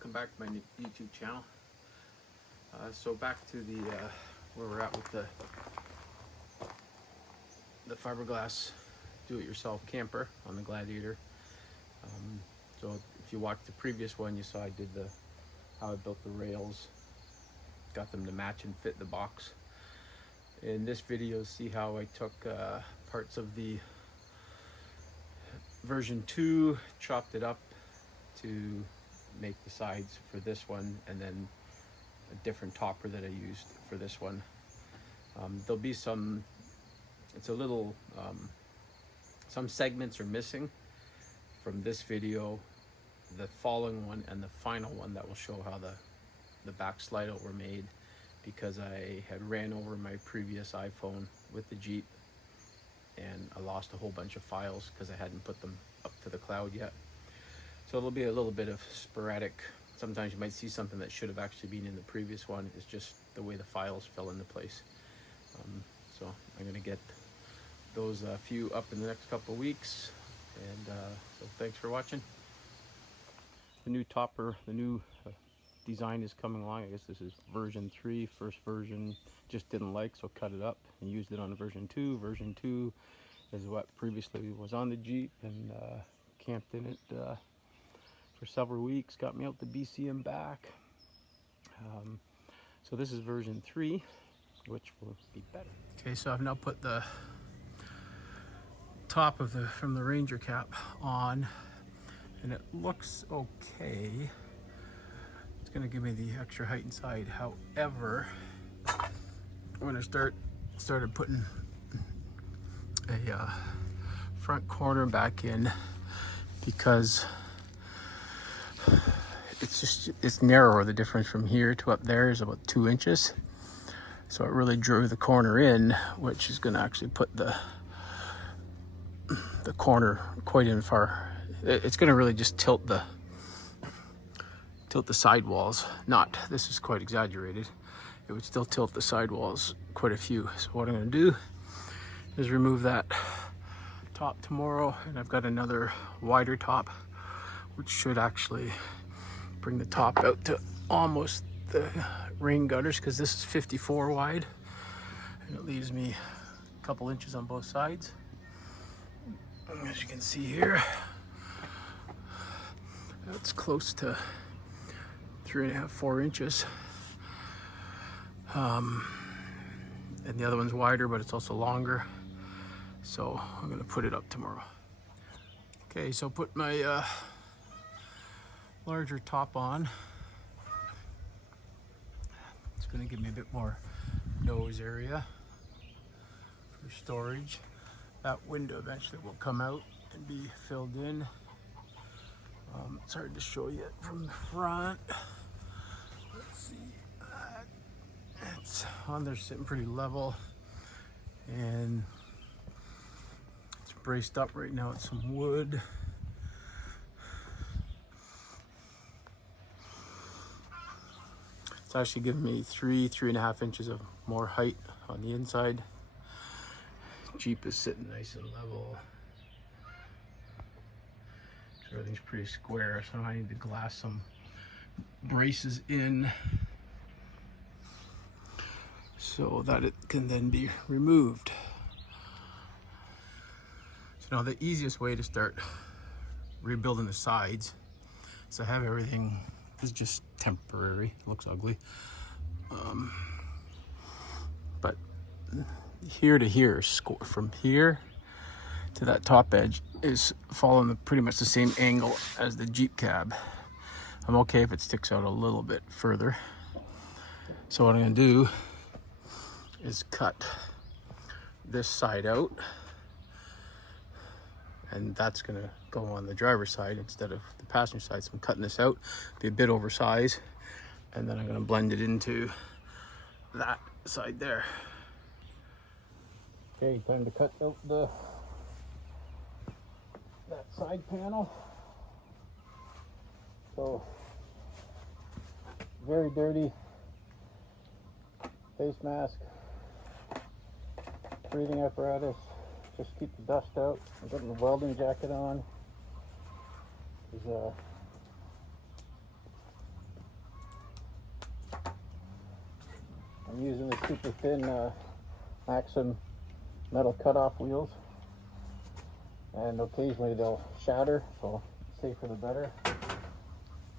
welcome back to my YouTube channel. So back to the where we're at with the fiberglass do-it-yourself camper on the Gladiator. So if you watched the previous one, you saw I did how I built the rails, got them to match and fit the box. In this video, see how I took parts of the version 2, chopped it up to make the sides for this one, and then a different topper that I used for this one. There'll be some, it's a little, some segments are missing from this video, the following one, and the final one that will show how the back slide out were made, because I had ran over my previous iPhone with the Jeep and I lost a whole bunch of files because I hadn't put them up to the cloud yet. So it'll be a little bit of sporadic. Sometimes you might see something that should have actually been in the previous one. It's just the way the files fell into place. So I'm going to get those few up in the next couple of weeks. And so thanks for watching. The new topper, the new design is coming along. I guess this is version 3. First version just didn't like, so cut it up and used it on version 2. Version 2 is what previously was on the Jeep, and camped in it for several weeks, got me out to BC and back. So this is version 3, which will be better. Okay, so I've now put the top of from the Ranger cap on, and it looks okay. It's gonna give me the extra height inside. However, when I started putting a front corner back in, because it's narrower. The difference from here to up there is about 2 inches. So it really drew the corner in, which is going to actually put the corner quite in far. It's going to really just tilt the sidewalls. Not, this is quite exaggerated. It would still tilt the sidewalls quite a few. So what I'm going to do is remove that top tomorrow, and I've got another wider top, which should actually bring the top out to almost the rain gutters, because this is 54 wide, and it leaves me a couple inches on both sides. As you can see here, that's close to 3.5, 4 inches. And the other one's wider, but it's also longer. So I'm gonna put it up tomorrow. Okay, so put my larger top on. It's going to give me a bit more nose area for storage. That window eventually will come out and be filled in. It's hard to show you from the front. Let's see. It's on there sitting pretty level, and it's braced up right now with some wood. It's actually giving me 3.5 inches of more height on the inside. Jeep is sitting nice and level. So everything's pretty square, so I need to glass some braces in so that it can then be removed. So now the easiest way to start rebuilding the sides is to have everything is just temporary. It looks ugly, but here to here, from here to that top edge is following pretty much the same angle as the Jeep cab. I'm okay if it sticks out a little bit further. So what I'm going to do is cut this side out, and that's going to go on the driver's side instead of the passenger side. So I'm cutting this out, be a bit oversized, and then I'm going to blend it into that side there. Okay, time to cut out that side panel. So very dirty face mask, breathing apparatus, just keep the dust out. I'm putting the welding jacket on. I'm using the super thin Maxim metal cutoff wheels, and occasionally they'll shatter, so safer the better.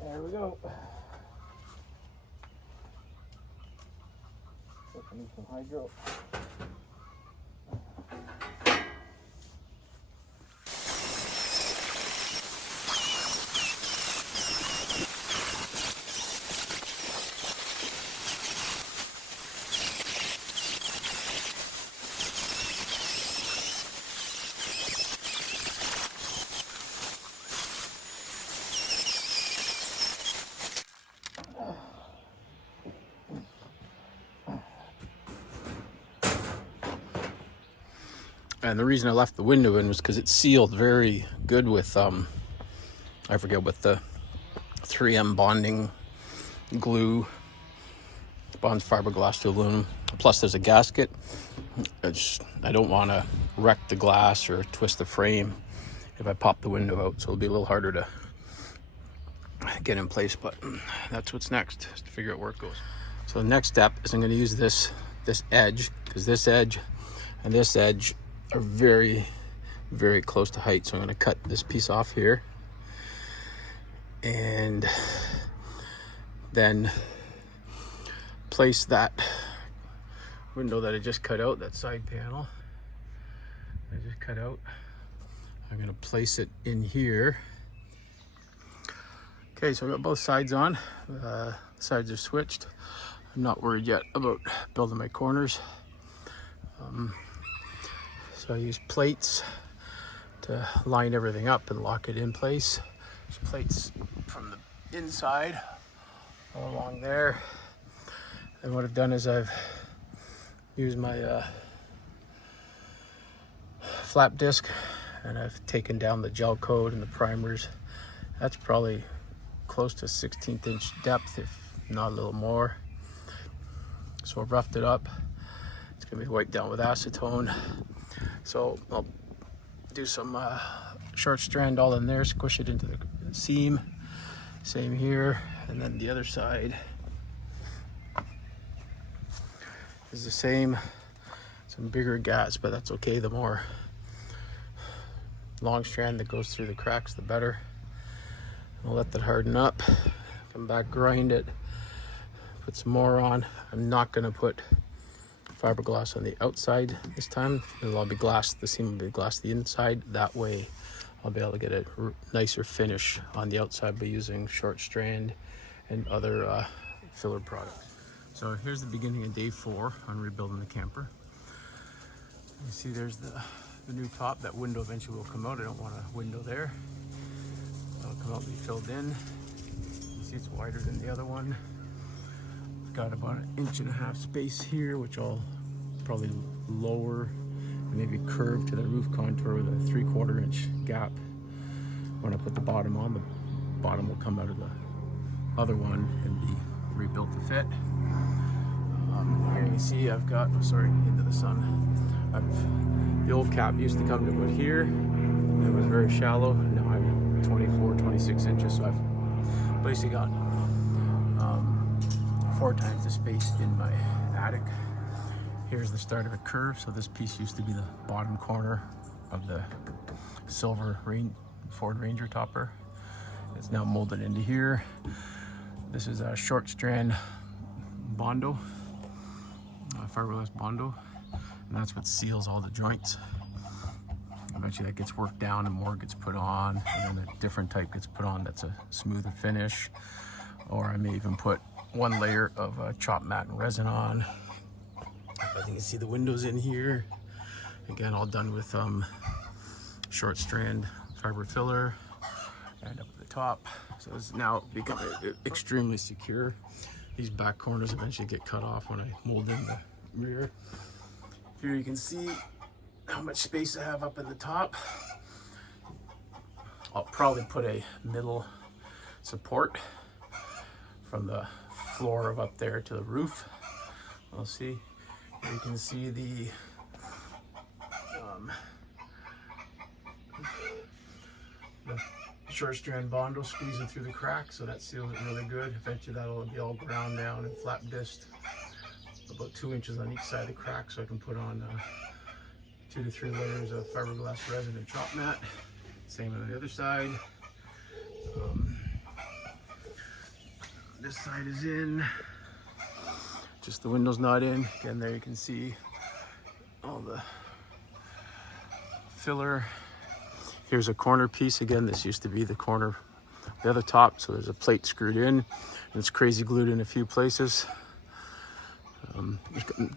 There we go. I need some hydro. And the reason I left the window in was because it's sealed very good with, I forget what the 3M bonding glue. It bonds fiberglass to aluminum. Plus there's a gasket. I don't want to wreck the glass or twist the frame if I pop the window out. So it'll be a little harder to get in place, but that's what's next, is to figure out where it goes. So the next step is I'm going to use this edge, because this edge and this edge are very, very close to height. So I'm going to cut this piece off here and then place that window that I just cut out, that side panel I just cut out. I'm going to place it in here. Okay, so I've got both sides on. Sides are switched. I'm not worried yet about building my corners. So I use plates to line everything up and lock it in place. There's plates from the inside all along there. And what I've done is I've used my flap disc, and I've taken down the gel coat and the primers. That's probably close to 16th inch depth, if not a little more. So I've roughed it up. It's gonna be wiped down with acetone. So I'll do some short strand all in there, squish it into the seam. Same here, and then the other side is the same. Some bigger gaps, but that's okay. The more long strand that goes through the cracks, the better. I'll let that harden up, come back, grind it, put some more on. I'm not gonna put fiberglass on the outside this time. It'll all be glass, the seam will be glass the inside. That way I'll be able to get a nicer finish on the outside by using short strand and other filler products. So here's the beginning of day 4 on rebuilding the camper. You see there's the new top. That window eventually will come out. I don't want a window there. That'll come out and be filled in. You see it's wider than the other one. Got about 1.5 inch space here, which I'll probably lower and maybe curve to the roof contour with a 3/4 inch gap. When I put the bottom on, the bottom will come out of the other one and be rebuilt to fit. Here you can see I've got, into the sun. The old cap used to come to about here. It was very shallow. Now I'm 24, 26 inches, so I've basically got 4 times the space in my attic. Here's the start of a curve. So this piece used to be the bottom corner of the silver Ford Ranger topper. It's now molded into here. This is a short strand Bondo, fiberglass Bondo, and that's what seals all the joints. Eventually that gets worked down and more gets put on, and then a different type gets put on that's a smoother finish. Or I may even put 1 layer of chop mat and resin on. As you can see, the windows in here, again, all done with short strand fiber filler, and up at the top. So it's now become extremely secure. These back corners eventually get cut off when I mold in the rear. Here you can see how much space I have up in the top. I'll probably put a middle support from the floor of up there to the roof. We'll see. Here you can see the short strand Bondo squeezing through the crack, so that seals it really good. Eventually that'll be all ground down and flat disced about 2 inches on each side of the crack, so I can put on 2 to 3 layers of fiberglass resin and chop mat. Same on the other side. This side is in. Just the window's not in. Again, there you can see all the filler. Here's a corner piece. Again, this used to be the corner, the other top, so there's a plate screwed in, and it's crazy glued in a few places.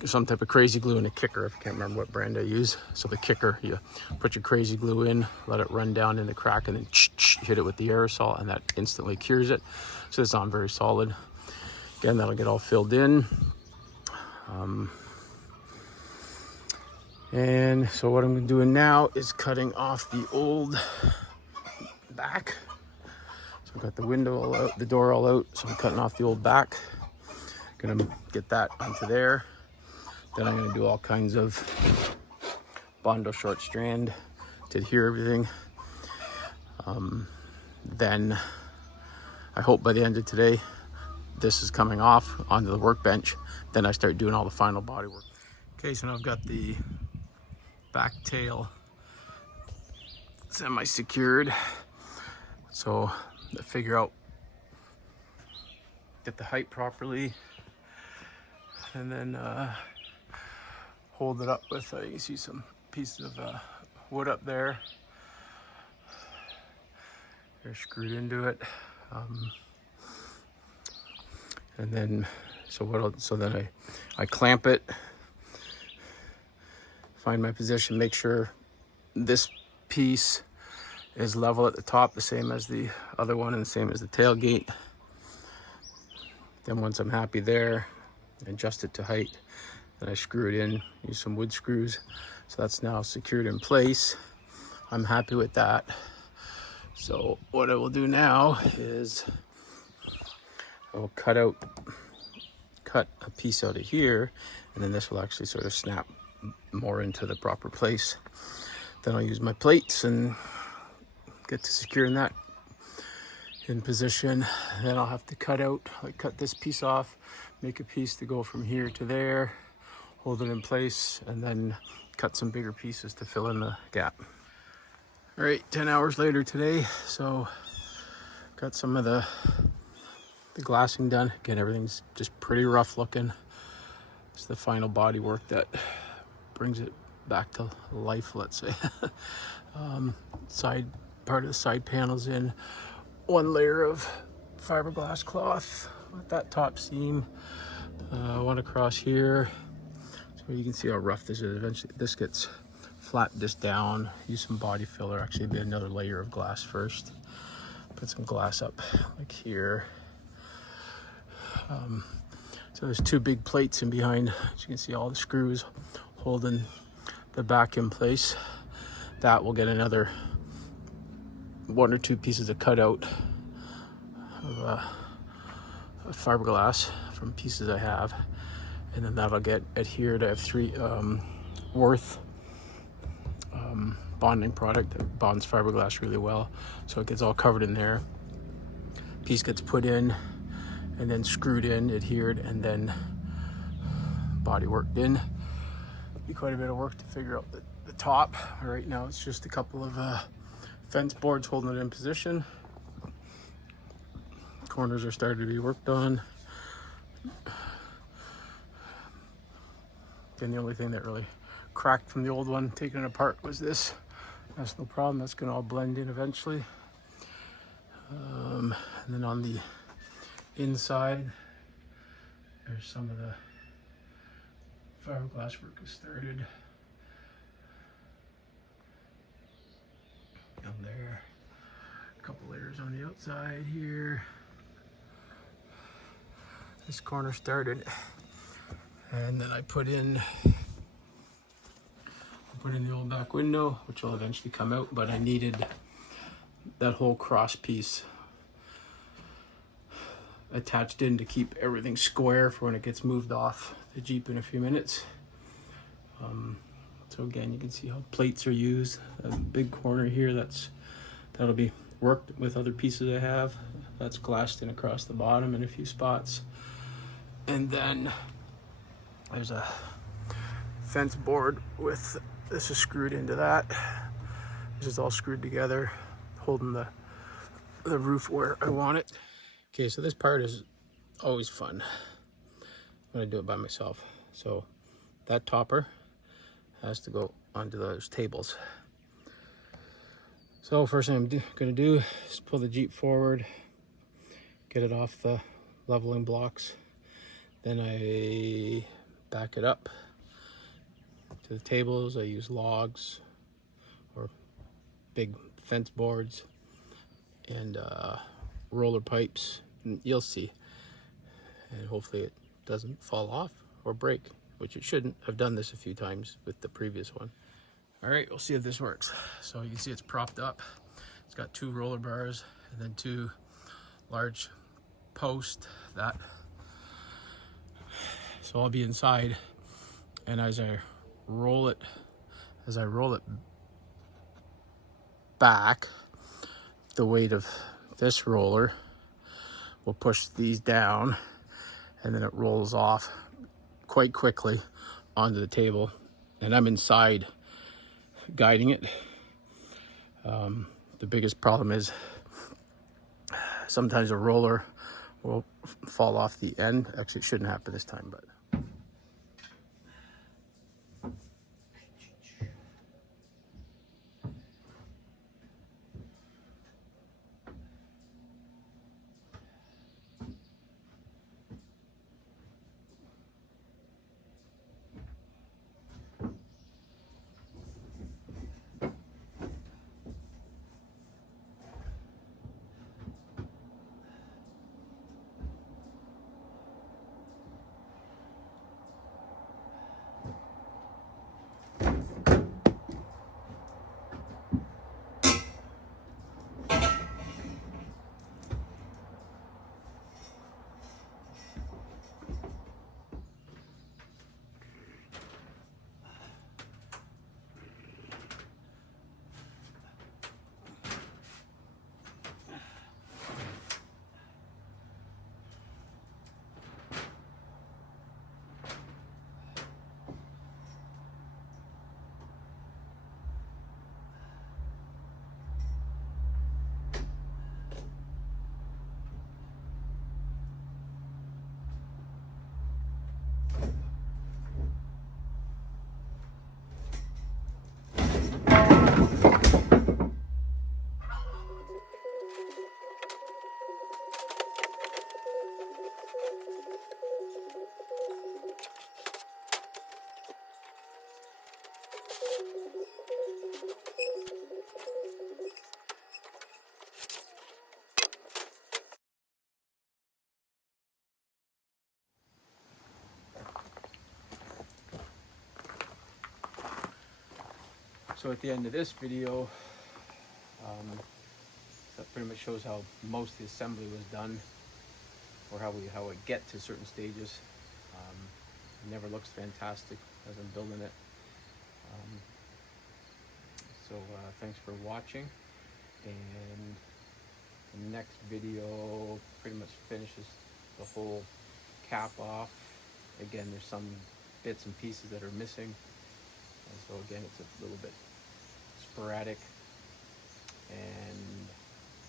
Some type of crazy glue and a kicker. I can't remember what brand I use. So the kicker, you put your crazy glue in, let it run down in the crack, and then hit it with the aerosol, and that instantly cures it. So it's on very solid. Again, that'll get all filled in. And so what I'm doing now is cutting off the old back. So I've got the window all out, the door all out, so I'm cutting off the old back. Gonna get that onto there. Then I'm gonna do all kinds of Bondo short strand to adhere everything. Then I hope by the end of today, this is coming off onto the workbench. Then I start doing all the final body work. Okay, so now I've got the back tail semi-secured. So I figure out, get the height properly, and then hold it up with, you can see some pieces of wood up there. They're screwed into it. And then, so then I clamp it, find my position, make sure this piece is level at the top, the same as the other one and the same as the tailgate. Then once I'm happy there, adjust it to height, then I screw it in, use some wood screws. So that's now secured in place. I'm happy with that. So what I will do now is I will cut a piece out of here, and then this will actually sort of snap more into the proper place. Then I'll use my plates and get to securing that in position. Then I'll have to cut this piece off, make a piece to go from here to there, hold it in place, and then cut some bigger pieces to fill in the gap. All right, 10 hours later today, so got some of the glassing done. Again, everything's just pretty rough looking. It's the final body work that brings it back to life, let's say. Part of the side panels in, one layer of fiberglass cloth with that top seam, one across here. So you can see how rough this is. Eventually this gets flat this down, use some body filler, actually be another layer of glass first. Put some glass up like here. So there's 2 big plates in behind. As you can see, all the screws holding the back in place. That will get another 1 or 2 pieces of cutout of fiberglass from pieces I have, and then that'll get adhered. I have 3 Worth bonding product that bonds fiberglass really well, so it gets all covered in there. Piece gets put in and then screwed in, adhered, and then body worked in. Be quite a bit of work to figure out the top. Right now it's just a couple of fence boards holding it in position. Corners are starting to be worked on. Then the only thing that really cracked from the old one, taking it apart, was this. That's no problem, that's gonna all blend in eventually. And then on the inside, there's some of the fiberglass work is started. Down there, a couple layers on the outside here. This corner started, and then I put in the old back window, which will eventually come out, but I needed that whole cross piece attached in to keep everything square for when it gets moved off the Jeep in a few minutes. So again, you can see how plates are used. A big corner here, that'll be worked with other pieces I have. That's glassed in across the bottom in a few spots. And then There's a fence board with, this is screwed into that. This is all screwed together, holding the roof where I want it. Okay, so this part is always fun when I do it by myself. So that topper has to go onto those tables. So first thing I'm gonna do is pull the Jeep forward, get it off the leveling blocks. Then I back it up to the tables. I use logs or big fence boards and roller pipes, and you'll see. And hopefully it doesn't fall off or break, which it shouldn't. I've done this a few times with the previous one. All right, we'll see if this works. So you can see it's propped up. It's got 2 roller bars and then 2 large posts. So I'll be inside, and as I roll it back, the weight of this roller will push these down, and then it rolls off quite quickly onto the table, and I'm inside guiding it. The biggest problem is sometimes a roller will fall off the end. Actually, it shouldn't happen this time, but so at the end of this video, that pretty much shows how most of the assembly was done, or how I get to certain stages. It never looks fantastic as I'm building it. So thanks for watching, and the next video pretty much finishes the whole cap off. Again, there's some bits and pieces that are missing, and so again it's a little bit sporadic,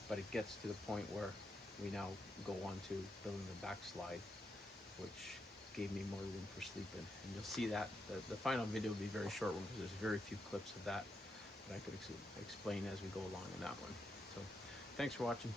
but it gets to the point where we now go on to building the backslide, which gave me more room for sleeping. And you'll see that the final video will be a very short one, because there's very few clips of that I could explain as we go along in that one. So thanks for watching.